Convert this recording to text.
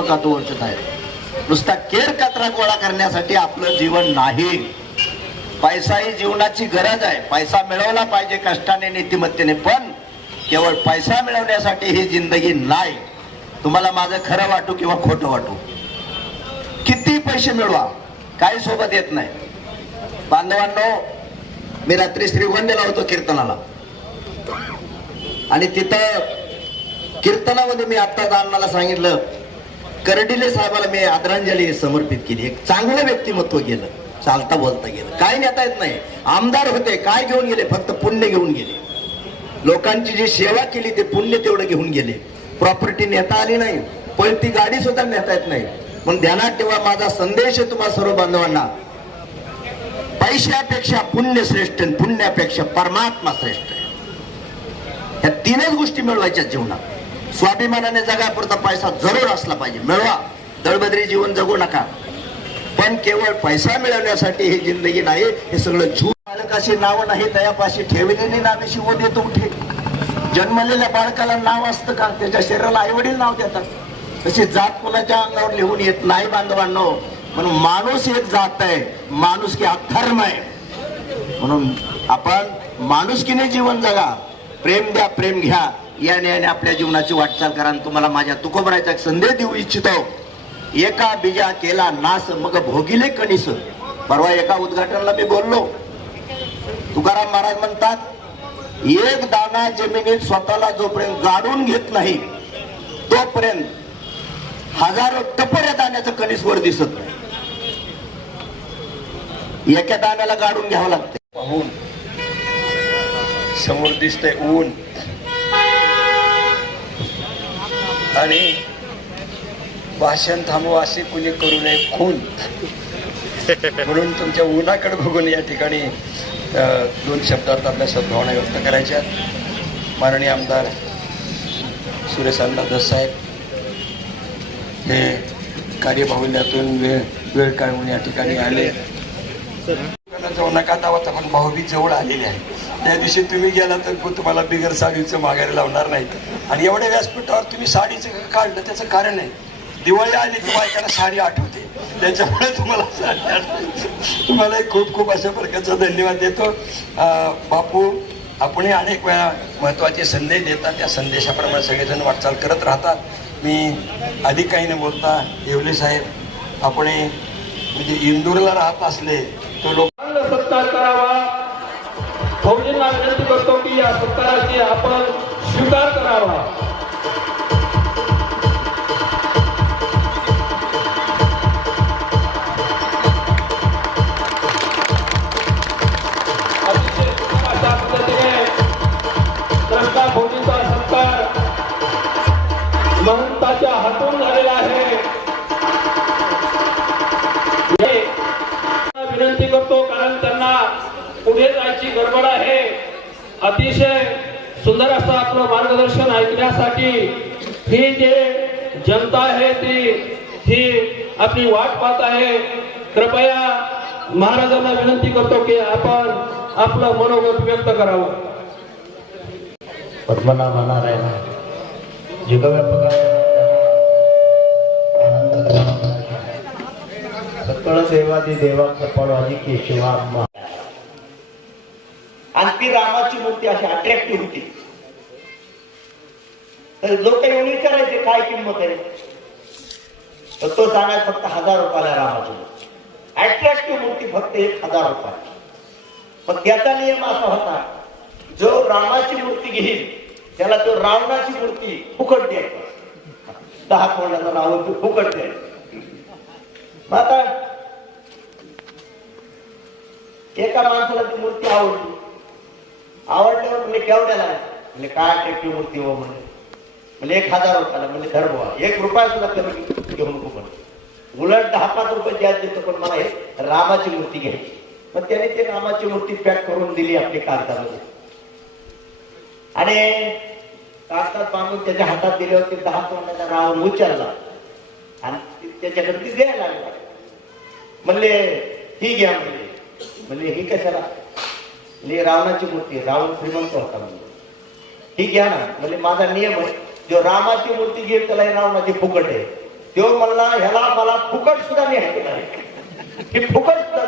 आत्मकातो वर्षत आहे. नुसता केर कचरा गोळा करण्यासाठी आपलं जीवन नाही. पैसा ही जीवनाची गरज आहे. पैसा मिळवला पाहिजे कष्टाने नीतिमत्तेने, पण केवळ पैसा मिळवण्यासाठी ही जिंदगी नाही. तुम्हाला माझं खरं वाटू किंवा खोटं वाटू, किती पैसे मिळवा काही सोबत येत नाही. बांधवांनो, मी रात्री श्रीगोंद्याला होतो कीर्तनाला, आणि तिथं कीर्तनामध्ये मी आत्ताच अण्णाला सांगितलं, कर्डिले साहेबाला मी आदरांजली समर्पित केली. एक चांगलं व्यक्तिमत्व गेलं, चालता बोलता गेलं, काय नेता येत नाही. आमदार होते, काय घेऊन गेले? फक्त पुण्य घेऊन गेले. लोकांची जी सेवा केली ते पुण्य तेवढं घेऊन गेले. प्रॉपर्टी नेता आली नाही, पळती गाडी सुद्धा नेता येत नाही. म्हणून ध्यानात ठेवा, माझा संदेश आहे तुम्हा सर्व बांधवांना, पैशापेक्षा पुण्य श्रेष्ठ, पुण्यापेक्षा परमात्मा श्रेष्ठ. ह्या तीनच गोष्टी मिळवायच्या जीवनात. स्वाभिमानाने जगापुरता पैसा जरूर असला पाहिजे, मिळवा. दळबद्री जीवन जगू नका, पण केवळ पैसा मिळवण्यासाठी ही जिंदगी नाही. हे सगळं झूट. बाळकाशी नाव नाही तयापाशी, ठेवलेली नावेशी ओ देतो उठे. जन्मलेल्या बाळकाला नाव असतं का? त्याच्या शरीराला आईवडील नाव देतात. तशी जात कोणाच्या अंगावर लिहून येत नाही बांधवांनो. म्हणून माणूस एक जात आहे, माणूस की अधर्म आहे. म्हणून आपण माणुसकीने जीवन जगा, प्रेम द्या, प्रेम घ्या. याने आपल्या जीवनाची वाटचाल करा. तुम्हाला माझ्या तुकोबराचा एक संदेश देऊ इच्छितो. एका बीजा केला नास, मग भोगिले कणीस. परवा एका उद्घाटनाला मी बोललो. तुकाराम महाराज म्हणतात, एक दाना जमिनीत स्वतःला जोपर्यंत गाडून घेत नाही तोपर्यंत हजारो टपोऱ्या दाण्याचं कणीस वर दिसत नाही. एका दाण्याला गाडून घ्यावं लागतं. पाहून समोर दिसतंय ऊन, आणि भाषण थांबवा असे कुणी करू नये खून. म्हणून तुमच्या उन्हाकडे बघून या ठिकाणी दोन शब्दात आपल्या सद्भावना व्यक्त करायच्या. माननीय आमदार सुरेशअण्णा धस साहेब हे कार्यबाहुल्यातून वेळ काढून या ठिकाणी आले. जाऊ नका दावात, पण भाऊबीज जवळ आलेली आहे. त्या दिवशी तुम्ही गेला तर तुम्हाला बिगर साडीचं मागायला लावणार नाही. आणि एवढ्या व्यासपीठावर तुम्ही साडीचं काढलं, त्याचं कारण आहे दिवाळी आली की बायकांना साडी आठवते, त्याच्यामुळे तुम्हाला साडी आठवते. तुम्हाला खूप खूप अशा प्रकारचा धन्यवाद देतो. बापू, आपणही अनेक वेळा महत्त्वाचे संदेश देतात, त्या संदेशाप्रमाणे सगळेजण वाटचाल करत राहतात. मी अधिक काही न बोलता, येवले साहेब आपण म्हणजे इंदूरला राहत असले तर लोकांना सत्कार करावा. फौजींना विनंती करतो की या सत्काराची आपण स्वीकार करावा. अतिशय अशा पद्धतीने द्रष्टा फौजींचा सत्कार महंताच्या हातून झालेला आहे. विनंती करतो, कारण त्यांना पुढे जायची गडबड आहे. अतिशय सुंदर असं आपलं मार्गदर्शन ऐकण्यासाठी ही जे जनता आहे ही आपली वाट पाहत आहे. कृपया महाराजांना विनंती करतो की आपण आपलं मनोगत व्यक्त करावं. पद्मनाभ नारायण जगव्यापक सकळ देवादी देवा कृपाळू केशवा. आणि ती रामाची मूर्ती अशी अट्रॅक्टिव्ह होती. तर लोक येऊन विचारायचे काय किंमत आहे, तर तो सांगायचा फक्त 1000 रुपयाला रामाची मूर्ती. अट्रॅक्टिव्ह मूर्ती फक्त 1000 रुपये. पण त्याचा नियम असा होता, जो रामाची मूर्ती घेईल त्याला तो रावणाची मूर्ती फुकट द्यायचा. 10 कोणाला रावण फुकट द्यायचं. मग आता एका माणसाला ती मूर्ती आवडली. आवडल्यावर म्हणजे केवढ्याला? म्हणजे काय अट्रॅक्टिव्ह मूर्ती हो म्हणजे 1000 रुपयाला. म्हणजे ठरवा 1 रुपया सुद्धा कमी घेऊ नको पण, उलट 10-5 रुपये जास्त देतो, पण मला हे रामाची मूर्ती घ्यायची. मग त्याने ते रामाची मूर्ती पॅक करून दिली आपली कागदामध्ये, आणि कागदात बांधून त्याच्या हातात दिल्यावर ते 10 कोणाचा रावण उचलला आणि त्याच्याकडे ती द्यायला लागला. म्हणले ही घ्या. म्हणजे ही कशाला? म्हणजे रावणाची मूर्ती, रावण श्रीमंत होता. म्हणजे ही घ्या ना. म्हणजे माझा नियम आहे, जो रामाची मूर्ती घेईल त्याला रावणाची फुकट आहे. तो म्हणला ह्याला मला फुकट सुद्धा लिहायचं नाही. हे फुकट सुद्धा